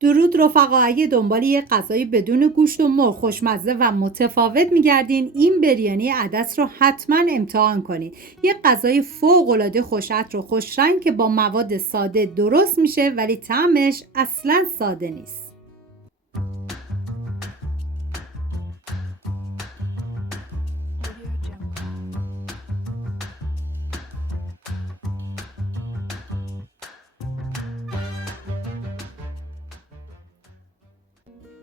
درود رفقا، اگه دنبال یه غذای بدون گوشت و مرغ خوشمزه و متفاوت میگردین، این بریانی عدس رو حتما امتحان کنید. یه غذای فوق‌العاده خوش‌عطر و خوش‌رنگ که با مواد ساده درست میشه ولی طعمش اصلا ساده نیست.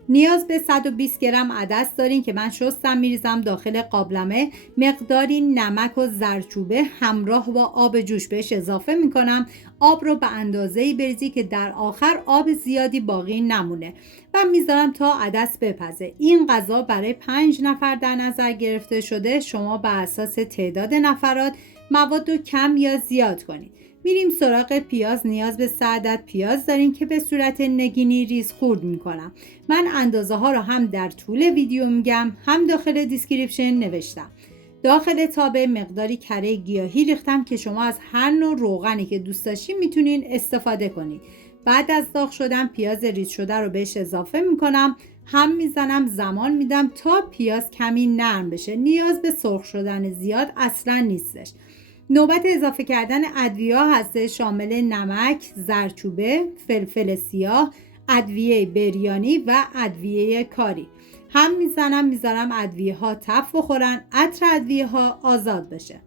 نیاز به 120 گرم عدس دارین که من شستم میریزم داخل قابلمه. مقداری نمک و زردچوبه همراه با آب جوش بهش اضافه میکنم. آب رو به اندازه‌ای بریزی که در آخر آب زیادی باقی نمونه و میذارم تا عدس بپزه. این غذا برای 5 نفر در نظر گرفته شده. شما بر اساس تعداد نفرات مواد رو کم یا زیاد کنید. میریم سراغ پیاز. نیاز به 3 عدد پیاز دارین که به صورت نگینی ریز خورد میکنم. من اندازه ها رو هم در طول ویدیو میگم هم داخل دیسکریپشن نوشتم. داخل تابه مقداری کره گیاهی ریختم که شما از هر نوع روغنی که دوست داشتین میتونین استفاده کنید. بعد از داغ شدن پیاز ریز شده رو بهش اضافه میکنم. هم میزنم، زمان میدم تا پیاز کمی نرم بشه. نیاز به سرخ شدن زیاد اصلا نیستش. نوبت اضافه کردن ادویه هست، شامل نمک، زردچوبه، فلفل سیاه، ادویه بریانی و ادویه کاری. هم میذارم ادویه ها تف بخورن، عطر ادویه ها آزاد بشه.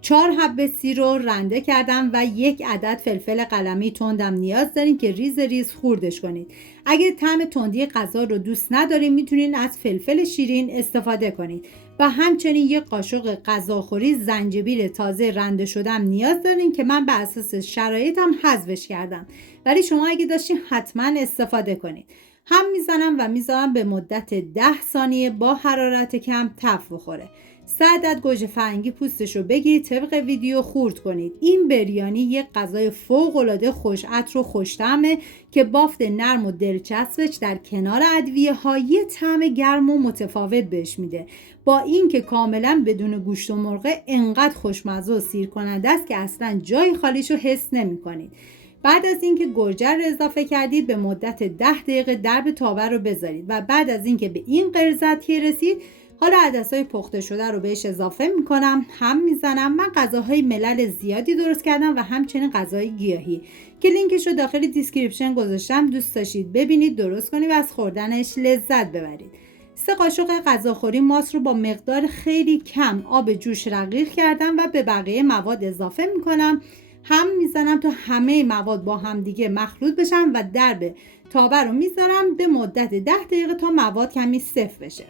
4 حبه سیر رو رنده کردم و 1 عدد فلفل قلمی تندم نیاز دارین که ریز ریز خوردش کنید. اگه طعم تندی غذا رو دوست ندارین میتونین از فلفل شیرین استفاده کنید. و همچنین 1 قاشق غذاخوری زنجبیل تازه رنده شدم نیاز دارین که من به اساس شرایطم حذفش کردم، ولی شما اگه داشتین حتما استفاده کنید. هم میزنم و میذارم به مدت 10 ثانیه با حرارت کم تف بخوره. 3 عدد گوجه فرنگی پوستش رو بگیرید، طبق ویدیو خورد کنید. این بریانی یک غذای فوق‌العاده خوش‌عطر و خوش‌طعمه که بافت نرم و دلچسبش در کنار ادویه ها یه طعم گرم و متفاوت بهش میده. با اینکه کاملا بدون گوشت و مرغ، انقدر خوشمزه و سیر کننده است که اصلا جای خالیشو حس نمی‌کنید. بعد از اینکه گوجه رو اضافه کردید به مدت 10 دقیقه درب تابه رو بذارید و بعد از اینکه به این قرضتی رسید، حالا عدس‌های پخته شده رو بهش اضافه میکنم. هم میزنم. من غذاهای ملل زیادی درست کردم و همچنین غذای گیاهی که لینکش رو داخل دیسکریپشن گذاشتم. دوست داشتید ببینید، درست کنید و از خوردنش لذت ببرید. 3 قاشق غذاخوری ماست رو با مقدار خیلی کم آب جوش رقیق کردم و به بقیه مواد اضافه میکنم. هم میزنم تا همه مواد با هم دیگه مخلوط بشن و درب تابه رو میذارم به مدت 10 دقیقه تا مواد کمی سفت بشه.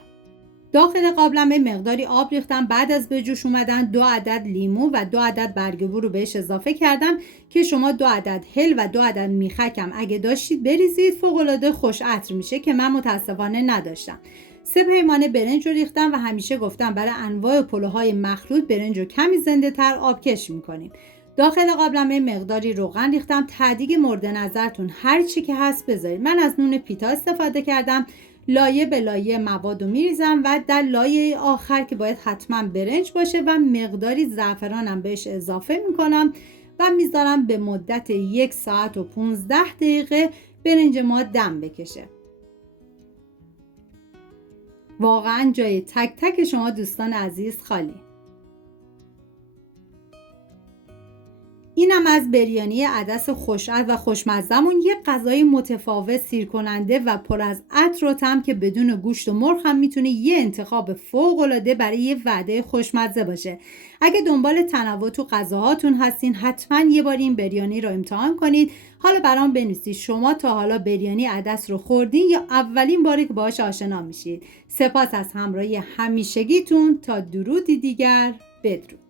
داخل قابلمه مقداری آب ریختم. بعد از به جوش اومدن 2 عدد لیمو و 2 عدد برگبو رو بهش اضافه کردم که شما 2 عدد هل و 2 عدد میخکم اگه داشتید بریزید. فوق‌العاده خوش عطر میشه که من متاسفانه نداشتم. 3 پیمانه برنج رو ریختم و همیشه گفتم برای انواع پلوهای مخلوط برنج رو کمی زنده تر آبکش میکنیم. داخل قابلمه مقداری روغن ریختم. تهدیگ مورد نظرتون هر چی که هست بذارید. من از نون پیتا استفاده کردم. لایه به لایه مواد رو میریزم و در لایه آخر که باید حتما برنج باشه و مقداری زعفرانم بهش اضافه میکنم و میذارم به مدت 1 ساعت و 15 دقیقه برنج ما دم بکشه. واقعا جای تک تک شما دوستان عزیز خالی. اینم از بریانی عدس خوش‌عطر و خوشمزه‌مون، یه غذای متفاوت، سیر کننده و پر از عطر و طعم که بدون گوشت و مرغ هم میتونه یه انتخاب فوق‌العاده برای یه وعده خوشمزه باشه. اگه دنبال تنوع تو غذاهاتون هستین، حتما یه بار این بریانی رو امتحان کنید. حالا برام بنویسید شما تا حالا بریانی عدس رو خوردین یا اولین باره که باهاش آشنا میشید. سپاس از همراهی همیشگیتون. تا درودی دیگر، بدرود.